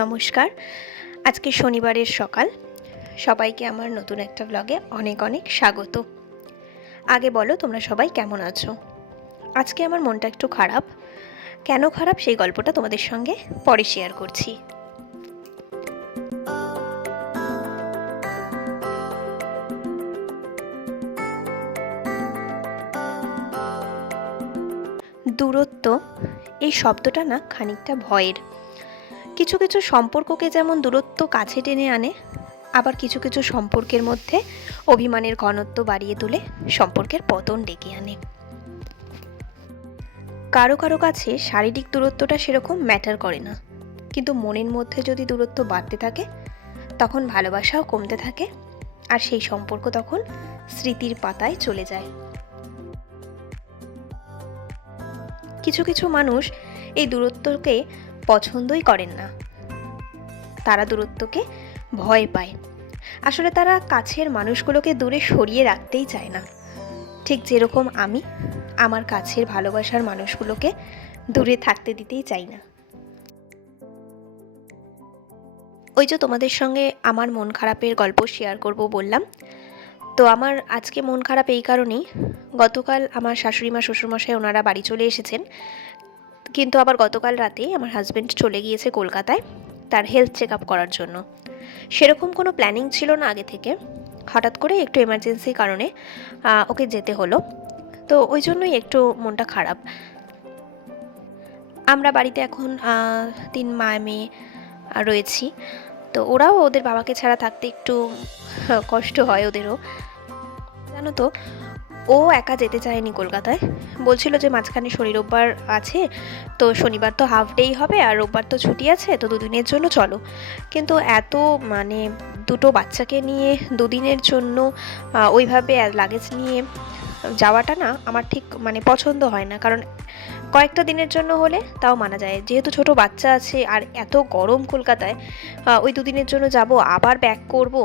নমস্কার। আজকে শনিবারের সকাল। সবাইকে আমার নতুন একটা ব্লগে অনেক অনেক স্বাগত। আগে বলো তোমরা সবাই কেমন আছো? আজকে আমার মনটা একটু খারাপ। কেন খারাপ সেই গল্পটা তোমাদের সঙ্গে পরে শেয়ার করছি। দূরত্ব এই শব্দটা না খানিকটা ভয়ের। কিছু কিছু সম্পর্ককে যেমন দূরত্ব কাছে টেনে আনে, আবার কিছু কিছু সম্পর্কের মধ্যে অভিমানের ঘনত্ব বাড়িয়ে তুলে সম্পর্কের পতন ডেকে আনে। কারো কারো কাছে শারীরিক দূরত্বটা সেরকম ম্যাটার করে না, কিন্তু মনের মধ্যে যদি দূরত্ব বাড়তে থাকে তখন ভালোবাসাও কমতে থাকে, আর সেই সম্পর্ক তখন স্মৃতির পাতায় চলে যায়। কিছু কিছু মানুষ এই দূরত্বকে পছন্দই করেন না, তারা দূরত্বকে ভয় পায়। আসলে তারা কাছের মানুষগুলোকে দূরে সরিয়ে রাখতেই চায় না, ঠিক যেরকম আমি আমার কাছের ভালোবাসার মানুষগুলোকে দূরে থাকতে দিতেই চাই না। ওই যে তোমাদের সঙ্গে আমার মন খারাপের গল্প শেয়ার করব বললাম, তো আমার আজকে মন খারাপ এই কারণেই, গতকাল আমার শাশুড়িমা শ্বশুরমশাই ওনারা বাড়ি চলে এসেছেন, কিন্তু আবার গতকাল রাতেই আমার হাজব্যান্ড চলে গিয়েছে কলকাতায় তার হেলথ চেক আপ করার জন্য। সেরকম কোনো প্ল্যানিং ছিল না আগে থেকে, হঠাৎ করে একটু এমার্জেন্সির কারণে ওকে যেতে হলো, তো ওই জন্যই একটু মনটা খারাপ। আমরা বাড়িতে এখন 3 মেয়ে রয়েছি, তো ওরাও ওদের বাবাকে ছাড়া থাকতে একটু কষ্ট হয় ওদেরও। জানো তো, ও একা যেতে চায়নি কলকাতায়, বলছিল যে মাঝখানে শনি রোববার আছে, তো শনিবার তো হাফ ডেই হবে আর রোববার তো ছুটি আছে, তো দুদিনের জন্য চলো। কিন্তু এত দুটো বাচ্চাকে নিয়ে দুদিনের জন্য ওইভাবে লাগেজ নিয়ে যাওয়াটা না আমার ঠিক পছন্দ হয় না। কারণ কয়েকটা দিনের জন্য হলে তাও মানা যায়, যেহেতু ছোট বাচ্চা আছে আর এত গরম কলকাতায়, ওই দুদিনের জন্য যাব আবার ব্যাক করব।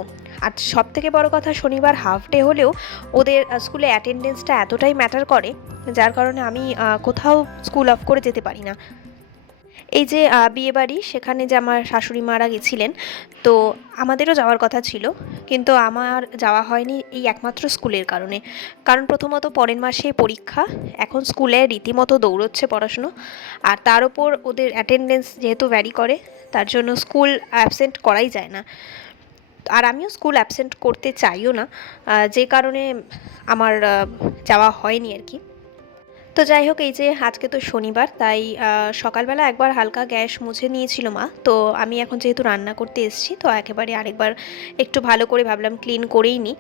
আর সব থেকে বড় কথা, শনিবার হাফ ডে হলেও ওদের স্কুলে অ্যাটেন্ডেন্সটা এতটাই ম্যাটার করে, যার কারণে আমি কোথাও স্কুল অফ করে যেতে পারি না। এই যে বিয়েবাড়ি, সেখানে যে আমার শাশুড়ি মারা গেছিলেন, তো আমাদেরও যাওয়ার কথা ছিল, কিন্তু আমার যাওয়া হয়নি এই একমাত্র স্কুলের কারণে। কারণ প্রথমত পরের মাসে পরীক্ষা, এখন স্কুলে রীতিমতো দৌড়চ্ছে পড়াশুনো, আর তার ওপর ওদের অ্যাটেন্ডেন্স যেহেতু ভ্যারি করে, তার জন্য স্কুল অ্যাবসেন্ট করাই যায় না। আর আমিও স্কুল অ্যাবসেন্ট করতে চাইও না, যে কারণে আমার যাওয়া হয়নি আর কি। তো যাই হোক, এই যে আজকে তো শনিবার, তাই সকালবেলা একবার হালকা গ্যাস মুছে নিয়েছিল মা, তো আমি এখন যেহেতু রান্না করতে এসেছি, তো একেবারে আরেকবার একটু ভালো করে ভাবলাম ক্লিন করেই নিই।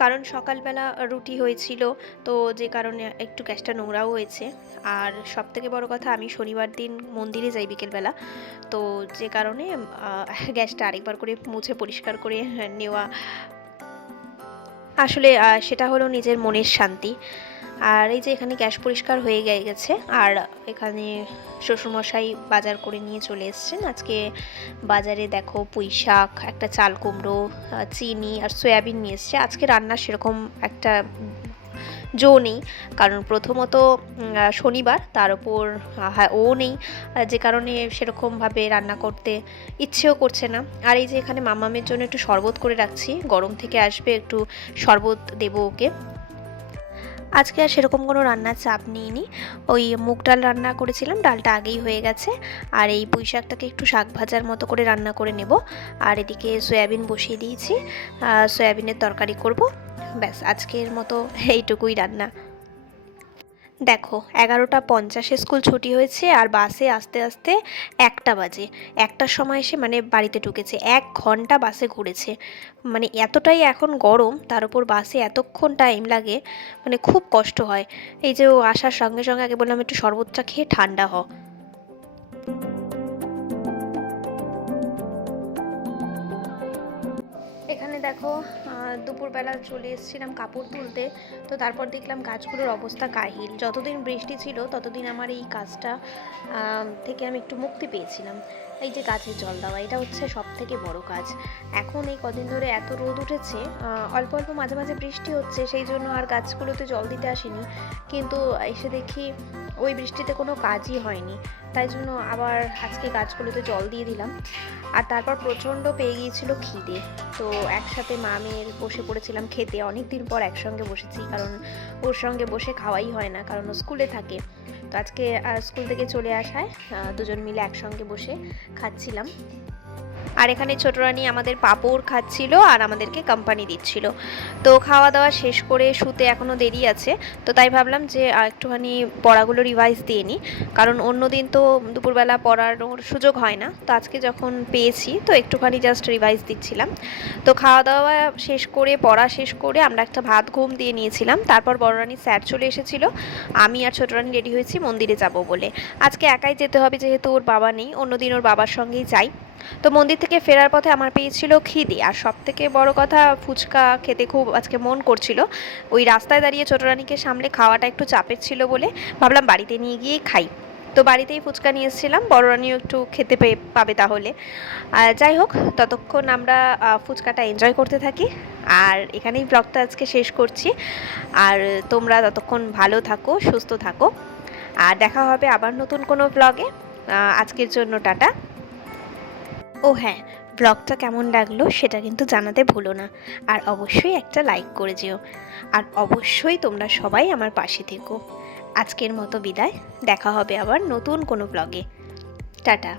কারণ সকালবেলা রুটি হয়েছিল, তো যে কারণে একটু গ্যাসটা নোংরাও হয়েছে। আর সবথেকে বড় কথা, আমি শনিবার দিন মন্দিরে যাই বিকেলবেলা, তো যে কারণে গ্যাসটা আরেকবার করে মুছে পরিষ্কার করে নেওয়া, আসলে সেটা হলো নিজের মনের শান্তি। আর এই যে এখানে গ্যাস পরিষ্কার হয়ে গেছে, আর এখানে শ্বশুরমশাই বাজার করে নিয়ে চলে এসেছেন। আজকে বাজারে দেখো পুঁই শাক, একটা চাল কুমড়ো, চিনি আর সয়াবিন নিয়ে এসছে। আজকে রান্নার সেরকম একটা জো নেই, কারণ প্রথমত শনিবার, তার ওপর ও নেই, যে কারণে সেরকমভাবে রান্না করতে ইচ্ছেও করছে না। আর এই যে এখানে মামামের জন্য একটু শরবত করে রাখছি, গরম থেকে আসবে একটু শরবত দেবো ওকে। আজকে আর সেরকম কোনো রান্নার চাপ নিইনি, ওই মুগ ডাল রান্না করেছিলাম, ডালটা আগেই হয়ে গেছে। আর এই পুঁই শাকটাকে একটু শাক ভাজার মতো করে রান্না করে নেব। আর এদিকে সয়াবিন বসিয়ে দিয়েছি, সয়াবিনের তরকারি করব। ব্যাস, আজকের মতো এইটুকুই রান্না। দেখো, 11:50 স্কুল ছুটি হয়েছে, আর বাসে আস্তে আস্তে 1টা বাজে। 1টার সময় এসে বাড়িতে ঢুকেছে, 1 ঘন্টা বাসে ঘুরেছে। এতটাই এখন গরম, তার উপর বাসে এতক্ষণ টাইম লাগে, খুব কষ্ট হয়। এই যে ও আসার সঙ্গে সঙ্গে আগে বললাম একটু শরবতটা খেয়ে ঠান্ডা হ। এখানে দেখো, দুপুরবেলা চলে এসেছিলাম কাপড় তুলতে, তো তারপর দেখলাম গাছগুলোর অবস্থা কাহিল। যতদিন বৃষ্টি ছিল ততদিন আমার এই কাজটা থেকে আমি একটু মুক্তি পেয়েছিলাম, এই যে গাছের জল দেওয়া, এটা হচ্ছে সবথেকে বড় কাজ। এখন এই কদিন ধরে এত রোদ উঠেছে, অল্প অল্প মাঝে মাঝে বৃষ্টি হচ্ছে, সেই জন্য আর গাছগুলোতে জল দিতে আসিনি। কিন্তু এসে দেখি ওই বৃষ্টিতে কোনো কাজই হয়নি, তাই জন্য আবার আজকে গাছগুলোতে জল দিয়ে দিলাম। আর তারপর প্রচণ্ড পেয়ে গিয়েছিল খিদে, তো একসাথে মা মেয়ের বসে পড়েছিলাম খেতে। অনেক দিন পর একসঙ্গে বসেছি, কারণ ওর সঙ্গে বসে খাওয়াই হয় না, কারণ ও স্কুলে থাকে। তো আজকে স্কুল থেকে চলে আসায় দুজন মিলে একসঙ্গে বসে খাচ্ছিলাম। আর এখানে ছোট রানী আমাদের পাঁপড় খাচ্ছিল আর আমাদেরকে কোম্পানি দিচ্ছিল। তো খাওয়া দাওয়া শেষ করে শুতে এখনও দেরি আছে, তো তাই ভাবলাম যে একটুখানি পড়াগুলো রিভাইজ দিয়ে নিই, কারণ অন্য দিন তো দুপুরবেলা পড়ার সুযোগ হয় না। তো আজকে যখন পেয়েছি তো একটুখানি জাস্ট রিভাইজ দিচ্ছিলাম। তো খাওয়া দাওয়া শেষ করে পড়া শেষ করে আমরা একটা ভাত ঘুম দিয়ে নিয়েছিলাম। তারপর বড় রানীর স্যার চলে এসেছিল, আমি আর ছোট রানী রেডি হয়েছি মন্দিরে যাব বলে। আজকে একাই যেতে হবে যেহেতু ওর বাবা নেই, অন্যদিন ওর বাবার সঙ্গেই যাই। তো মন্দির থেকে ফেরার পথে আমার পেয়েছিল খিদে, আর সব থেকে বড় কথা ফুচকা খেতে খুব আজকে মন করছিল। ওই রাস্তায় দাঁড়িয়ে ছোট রানীকে সামলে খাওয়াটা একটু চাপের ছিল বলে ভাবলাম বাড়িতে নিয়ে গিয়েই খাই। তো বাড়িতেই ফুচকা নিয়ে এসেছিলাম, বড় রানীও একটু খেতে পাবে তাহলে। যাই হোক, ততক্ষণ আমরা ফুচকাটা এনজয় করতে থাকি। আর এখানেই ব্লগটা আজকে শেষ করছি। আর তোমরা ততক্ষণ ভালো থাকো, সুস্থ থাকো, আর দেখা হবে আবার নতুন কোনো ব্লগে। আজকের জন্য টাটা। ও হ্যাঁ, ব্লগটা কেমন লাগলো সেটা কিন্তু জানাতে ভুলো না, আর অবশ্যই একটা লাইক করে যেও। আর অবশ্যই তোমরা সবাই আমার পাশে থেকো। আজকের মতো বিদায়, দেখা হবে আবার নতুন কোনো ব্লগে। টাটা।